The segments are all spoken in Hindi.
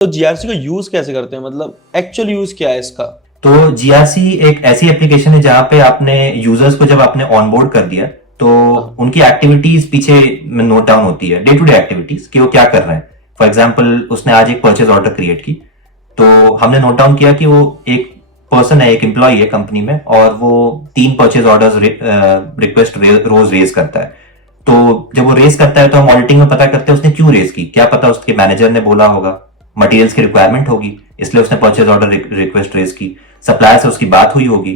तो जीआरसी का यूज कैसे करते हैं, मतलब एक्चुअल यूज क्या है इसका? तो जीआरसी एक ऐसी एप्लीकेशन है जहां पे आपने यूजर्स को जब आपने ऑनबोर्ड कर दिया तो हाँ। उनकी एक्टिविटीज पीछे में नोट डाउन होती है, डे टू डे एक्टिविटीज कि वो क्या कर रहे हैं। फॉर एग्जांपल उसने आज एक परचेज ऑर्डर क्रिएट की, तो हमने नोट डाउन किया कि वो एक पर्सन है, एक एम्प्लॉय है कंपनी में, और वो 3 परचेज ऑर्डर्स रिक्वेस्ट रोज रेज करता है। तो जब वो रेज करता है तो हम ऑडिटिंग में पता करते हैं उसने क्यों रेज की। क्या पता उसके मैनेजर ने बोला होगा, मटेरियल्स की रिक्वायरमेंट होगी इसलिए उसने परचेज ऑर्डर रिक्वेस्ट रेज की, सप्लायर से उसकी बात हुई होगी।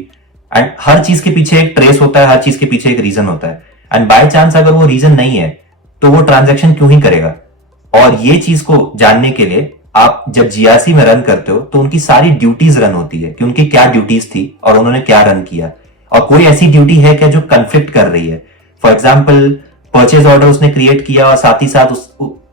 एंड हर चीज के पीछे एक ट्रेस होता है, हर चीज के पीछे एक रीजन होता है। एंड बाय चांस अगर वो रीजन नहीं है तो वो ट्रांजेक्शन क्यों ही करेगा। और ये चीज को जानने के लिए आप जब जीआरसी में रन करते हो तो उनकी सारी ड्यूटीज रन होती है कि उनकी क्या ड्यूटीज थी और उन्होंने क्या रन किया, और कोई ऐसी ड्यूटी है क्या जो कंफ्लिक्ट कर रही है। फॉर एग्जाम्पल परचेज ऑर्डर उसने क्रिएट किया और साथ ही साथ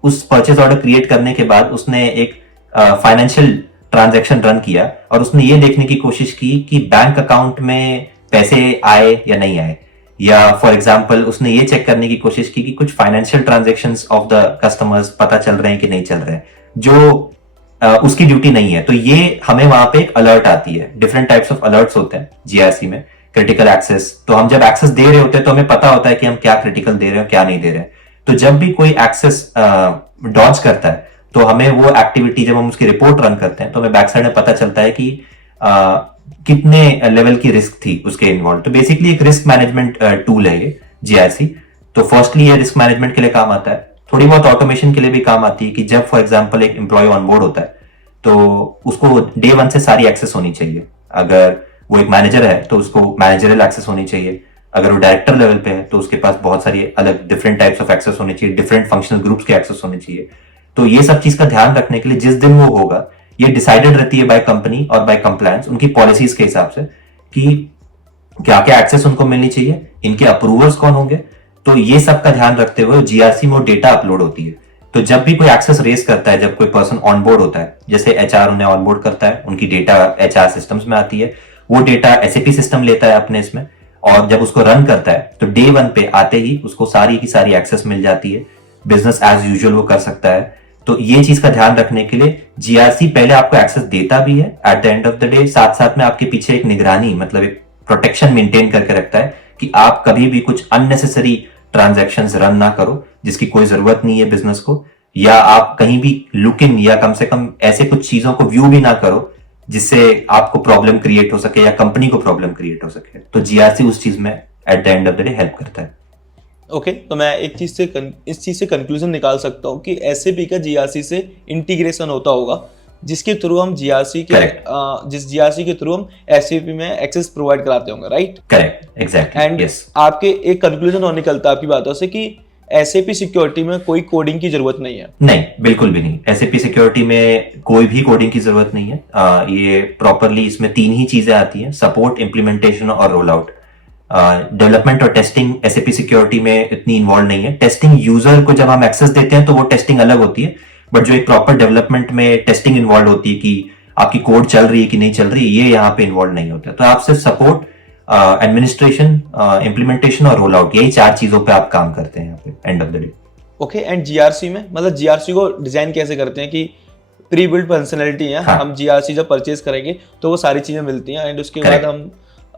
उस परचेज ऑर्डर क्रिएट करने के बाद उसने एक फाइनेंशियल ट्रांजैक्शन रन किया और उसने ये देखने की कोशिश की कि बैंक अकाउंट में पैसे आए या नहीं आए, या फॉर एग्जांपल उसने ये चेक करने की कोशिश की कि कुछ financial transactions of the customers पता चल रहे हैं कि नहीं चल रहे हैं, जो उसकी ड्यूटी नहीं है। तो ये हमें वहां पे एक अलर्ट आती है। डिफरेंट टाइप्स ऑफ अलर्ट्स होते हैं जीआरसी में। क्रिटिकल एक्सेस, तो हम जब एक्सेस दे रहे होते हैं तो हमें पता होता है कि हम क्या क्रिटिकल दे रहे हैं क्या नहीं दे रहे हैं। तो जब भी कोई एक्सेस डॉज करता है तो हमें वो एक्टिविटी, जब हम उसकी रिपोर्ट रन करते हैं तो हमें बैक साइड में पता चलता है कि कितने लेवल की रिस्क थी उसके इन्वॉल्व। तो बेसिकली एक रिस्क मैनेजमेंट टूल है ये जीआरसी। तो फर्स्टली ये रिस्क मैनेजमेंट के लिए काम आता है, थोड़ी बहुत ऑटोमेशन के लिए भी काम आती है कि जब फॉर एग्जांपल एक एम्प्लॉय ऑनबोर्ड होता है तो उसको डे 1 से सारी एक्सेस होनी चाहिए। अगर वो एक मैनेजर है तो उसको मैनेजरियल एक्सेस होनी चाहिए, अगर वो डायरेक्टर लेवल पे है तो उसके पास बहुत सारी अलग डिफरेंट टाइप्स ऑफ एक्सेस होनी चाहिए, डिफरेंट फंक्शनल ग्रुप्स के एक्सेस होने चाहिए। तो ये सब चीज का ध्यान रखने के लिए जिस दिन वो होगा ये डिसाइडेड रहती है बाय कंपनी और बाय कंप्लायंस उनकी पॉलिसीज के हिसाब से कि क्या क्या एक्सेस उनको मिलनी चाहिए, इनके अप्रूवर्स कौन होंगे। तो ये सब का ध्यान रखते हुए जीआरसी में डेटा अपलोड होती है। तो जब भी कोई एक्सेस रेस करता है, जब कोई पर्सन ऑनबोर्ड होता है, जैसे एचआर उन्हें ऑनबोर्ड करता है, उनकी डेटा एचआर सिस्टम्स में आती है, वो डेटा एसएपी सिस्टम लेता है अपने इसमें, और जब उसको रन करता है तो डे 1 पे आते ही उसको सारी की सारी एक्सेस मिल जाती है, बिजनेस एज यूजुअल वो कर सकता है। तो ये चीज का ध्यान रखने के लिए जीआरसी पहले आपको एक्सेस देता भी है at the end of the day, साथ साथ में आपके पीछे एक निगरानी, मतलब एक प्रोटेक्शन मेंटेन करके रखता है कि आप कभी भी कुछ अननेसेसरी ट्रांजैक्शंस रन ना करो जिसकी कोई जरूरत नहीं है बिजनेस को, या आप कहीं भी लुक इन या कम से कम ऐसे कुछ चीजों को व्यू भी ना करो जिससे आपको प्रॉब्लम क्रिएट हो सके या कंपनी को प्रॉब्लम क्रिएट हो सके। तो जीआरसी उस चीज में at the end of the day help करता है। ओके, तो मैं एक चीज से इस चीज से कंक्लूजन निकाल सकता हूँ कि एसएपी का जीआरसी से इंटीग्रेशन होता होगा जिसके थ्रू हम जीआरसी के जिस जीआरसी के थ्रू हम एसएपी में एक्सेस प्रोवाइड कराते होंगे, राइट? Correct, exactly. एंड आपके एक कंक्लूजन और निकलता है आपकी बातों से कि एसएपी सिक्योरिटी में कोई कोडिंग की जरूरत नहीं है। नहीं, बिल्कुल भी नहीं। एसएपी सिक्योरिटी में कोई भी कोडिंग की जरूरत नहीं है। ये प्रॉपरली इसमें 3 ही चीजें आती हैं, सपोर्ट, इंप्लीमेंटेशन और रोल आउट। डेवलपमेंट और टेस्टिंग एसएपी सिक्योरिटी में इतनी इन्वॉल्व नहीं है। टेस्टिंग यूजर को जब हम एक्सेस देते हैं तो वो टेस्टिंग अलग होती है, बट जो एक प्रॉपर डेवलपमेंट में टेस्टिंग इन्वॉल्व होती है कि आपकी कोड चल रही है कि नहीं चल रही है, ये यहाँ पे इन्वॉल्व नहीं होता। तो आप सिर्फ सपोर्ट, एडमिनिस्ट्रेशन, इंप्लीमेंटेशन और रोल आउट, यही 4 चीजों पे आप काम करते हैं यहाँ पे and of the day. Okay, and GRC में मतलब जीआरसी को डिजाइन कैसे करते हैं कि प्री बिल्ड फंक्शनलिटी है। हाँ। हम जीआरसी जब परचेज करेंगे तो वो सारी चीजें मिलती हैं एंड उसके बाद हम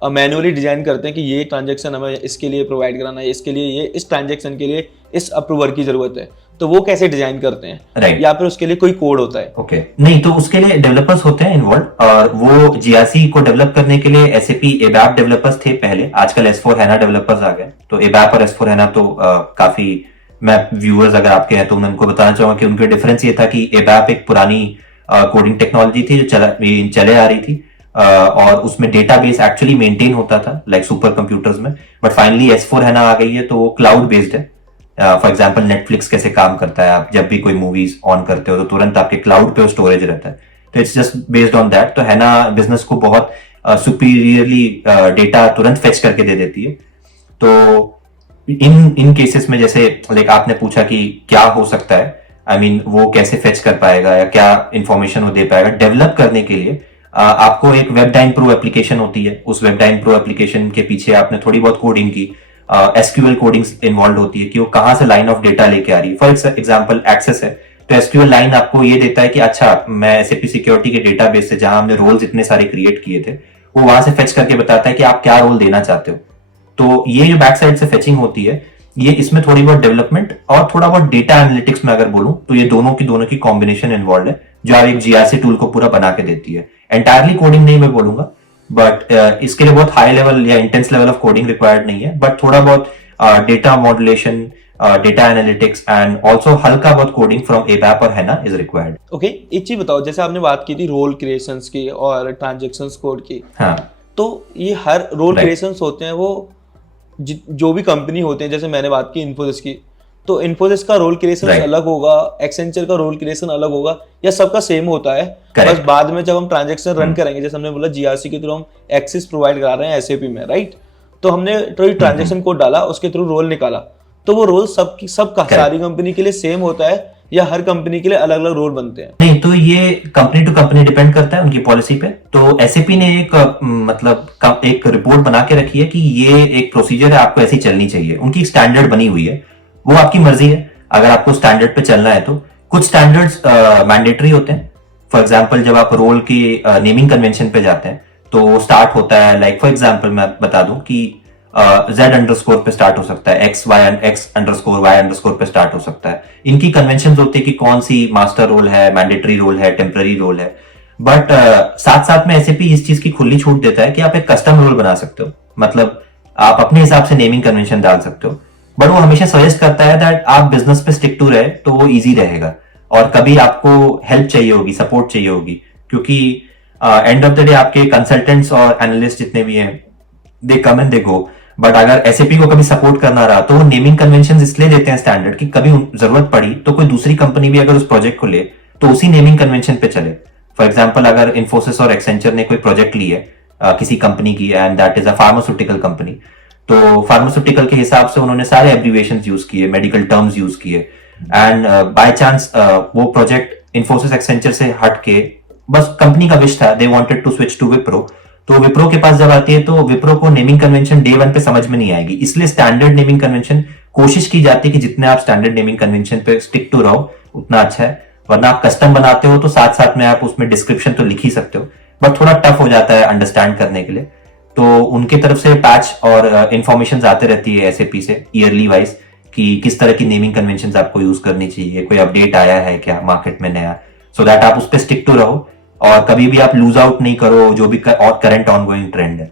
मैन्युअली डिजाइन करते हैं कि ये ट्रांजैक्शन हमें इसके लिए प्रोवाइड कराना है, इसके लिए ये, इस ट्रांजैक्शन के लिए इस अप्रूवर की जरूरत है। तो वो कैसे डिजाइन करते हैं, राइट, या फिर उसके लिए कोई कोड होता है? ओके, नहीं, तो उसके लिए डेवलपर्स होते हैं इन्वॉल्व, और वो जीआरसी को डेवलप करने के लिए एसएपी एबैप डेवलपर्स थे पहले, आजकल S4 HANA डेवलपर्स आ गए। तो एबैप और S4 HANA तो काफी, मैं व्यूअर्स अगर आपके हैं तो मैं उनको बताना चाहूंगा कि उनके डिफरेंस ये था कि एबैप एक पुरानी कोडिंग टेक्नोलॉजी थी जो चले आ रही थी, और उसमें डेटाबेस एक्चुअली मेंटेन होता था लाइक सुपर कंप्यूटर्स में। बट फाइनली S4 HANA आ गई है तो वो क्लाउड बेस्ड है। फॉर एग्जाम्पल नेटफ्लिक्स कैसे काम करता है, आप जब भी कोई मूवीज ऑन करते हो तो तुरंत आपके क्लाउड पे स्टोरेज रहता है। तो it's just based on that. तो हैना बिजनेस को बहुत सुपीरियरली डेटा तुरंत फेच करके दे देती है। तो इन केसेस में जैसे लाइक आपने पूछा कि क्या हो सकता है, आई मीन वो कैसे फेच कर पाएगा या क्या इंफॉर्मेशन वो दे पाएगा, डेवलप करने के लिए आपको एक वेबडाइन प्रो एप्लीकेशन होती है। उस वेबडाइन प्रो एप्लीकेशन के पीछे आपने थोड़ी बहुत कोडिंग की, एसक्यूएल कोडिंग इन्वॉल्व होती है कि वो कहां से लाइन ऑफ डेटा लेके आ रही है। फॉर एग्जांपल एक्सेस है तो एसक्यूएल लाइन आपको ये देता है कि अच्छा मैं एसएपी सिक्योरिटी के डेटाबेस से जहां हमने रोल्स इतने सारे क्रिएट किए थे वो वहां से फेच करके बताता है कि आप क्या रोल देना चाहते हो। तो ये जो बैक साइड से फेचिंग होती है ये इसमें थोड़ी बहुत डेवलपमेंट और थोड़ा बहुत डेटा एनालिटिक्स में अगर बोलूं तो ये दोनों की कॉम्बिनेशन इन्वॉल्व है जो आप एक जीआरसी टूल को पूरा बना के देती है। एंटायरली कोडिंग नहीं मैं बोलूंगा बट इसके लिए बहुत हाई लेवल या intense level of coding required नहीं है बट थोड़ा बहुत data modulation data analytics and also हल्का बहुत कोडिंग फ्रॉम एबैप और हैना इज रिक्वायर्ड। ओके, एक चीज बताओ, जैसे आपने बात की थी रोल क्रिएशंस की और ट्रांजैक्शंस कोड की, हाँ तो ये हर रोल Right. क्रिएशंस होते हैं वो जो भी कंपनी होते हैं, जैसे मैंने बात की इन्फोसिस की, तो इन्फोसिस का रोल क्रिएशन Right. अलग होगा, एक्सेंचर का रोल क्रिएशन अलग होगा, या सबका सेम होता है? Correct. बस बाद में जब हम ट्रांजैक्शन रन करेंगे, जैसे हमने बोला जीआरसी के थ्रू हम एक्सेस प्रोवाइड करा रहे हैं एसएपी में, राइट? तो हमने ट्रांजैक्शन कोड डाला, उसके थ्रू रोल निकाला, तो वो रोल सबका सारी कंपनी के लिए सेम होता है या हर कंपनी के लिए अलग अलग रोल बनते हैं? नहीं, तो ये कंपनी टू कंपनी डिपेंड करता है उनकी पॉलिसी पे। तो एसएपी ने एक एक रिपोर्ट बना के रखी है कि ये एक प्रोसीजर है, आपको ऐसी चलनी चाहिए। उनकी स्टैंडर्ड बनी हुई है, वो आपकी मर्जी है अगर आपको स्टैंडर्ड पे चलना है तो। कुछ स्टैंडर्ड्स मैंडेटरी होते हैं। फॉर एग्जाम्पल जब आप रोल की नेमिंग कन्वेंशन पे जाते हैं तो स्टार्ट होता है, लाइक फॉर एग्जाम्पल मैं बता दूं कि Z_ पे स्टार्ट हो सकता है, X_Y_ पे स्टार्ट हो सकता है। इनकी कन्वेंशन होती है कि कौन सी मास्टर रोल है, मैंडेटरी रोल है, टेम्पररी रोल है। बट साथ साथ में एसएपी इस चीज की खुली छूट देता है कि आप एक कस्टम रोल बना सकते हो, मतलब आप अपने हिसाब से नेमिंग कन्वेंशन डाल सकते हो। बट वो हमेशा सजेस्ट करता है दैट आप बिजनेस पे स्टिक टू रहे तो वो इजी रहेगा। और कभी आपको हेल्प चाहिए होगी, सपोर्ट चाहिए होगी, क्योंकि एंड ऑफ द डे आपके कंसल्टेंट्स और एनालिस्ट जितने भी हैं they come and they go. But अगर एसएपी को कभी सपोर्ट करना रहा तो वो नेमिंग कन्वेंशन इसलिए देते हैं स्टैंडर्ड कि कभी जरूरत पड़ी तो कोई दूसरी कंपनी भी अगर उस प्रोजेक्ट को ले तो उसी नेमिंग कन्वेंशन पे चले। फॉर एग्जाम्पल अगर इन्फोसिस और एक्सेंचर ने कोई प्रोजेक्ट ली है किसी कंपनी की and that is a pharmaceutical company, तो फार्मास्यूटिकल के हिसाब से उन्होंने सारे एब्रीविएशन यूज किए, मेडिकल टर्म्स यूज किए एंड बाय चांस वो प्रोजेक्ट इन्फोसिस एक्सेंचर से हट के बस कंपनी का विश था, they wanted to switch to Wipro. तो विप्रो के पास जब आती है तो विप्रो को नेमिंग कन्वेंशन डे वन पे समझ में नहीं आएगी, इसलिए स्टैंडर्ड नेमिंग कन्वेंशन कोशिश की जाती है कि जितने आप स्टैंडर्ड नेमिंग कन्वेंशन पे स्टिक टू रहो उतना अच्छा है। वरना आप कस्टम बनाते हो तो साथ साथ में आप उसमें डिस्क्रिप्शन तो लिख ही सकते हो, बट थोड़ा टफ हो जाता है अंडरस्टैंड करने के लिए। तो उनके तरफ से पैच और इंफॉर्मेशन आते रहती है एसएपी से ईयरली वाइज कि किस तरह की नेमिंग कन्वेंशन आपको यूज करनी चाहिए, कोई अपडेट आया है क्या मार्केट में नया, सो दैट आप उस पर स्टिक टू रहो और कभी भी आप लूज आउट नहीं करो जो भी और करंट ऑनगोइंग ट्रेंड है।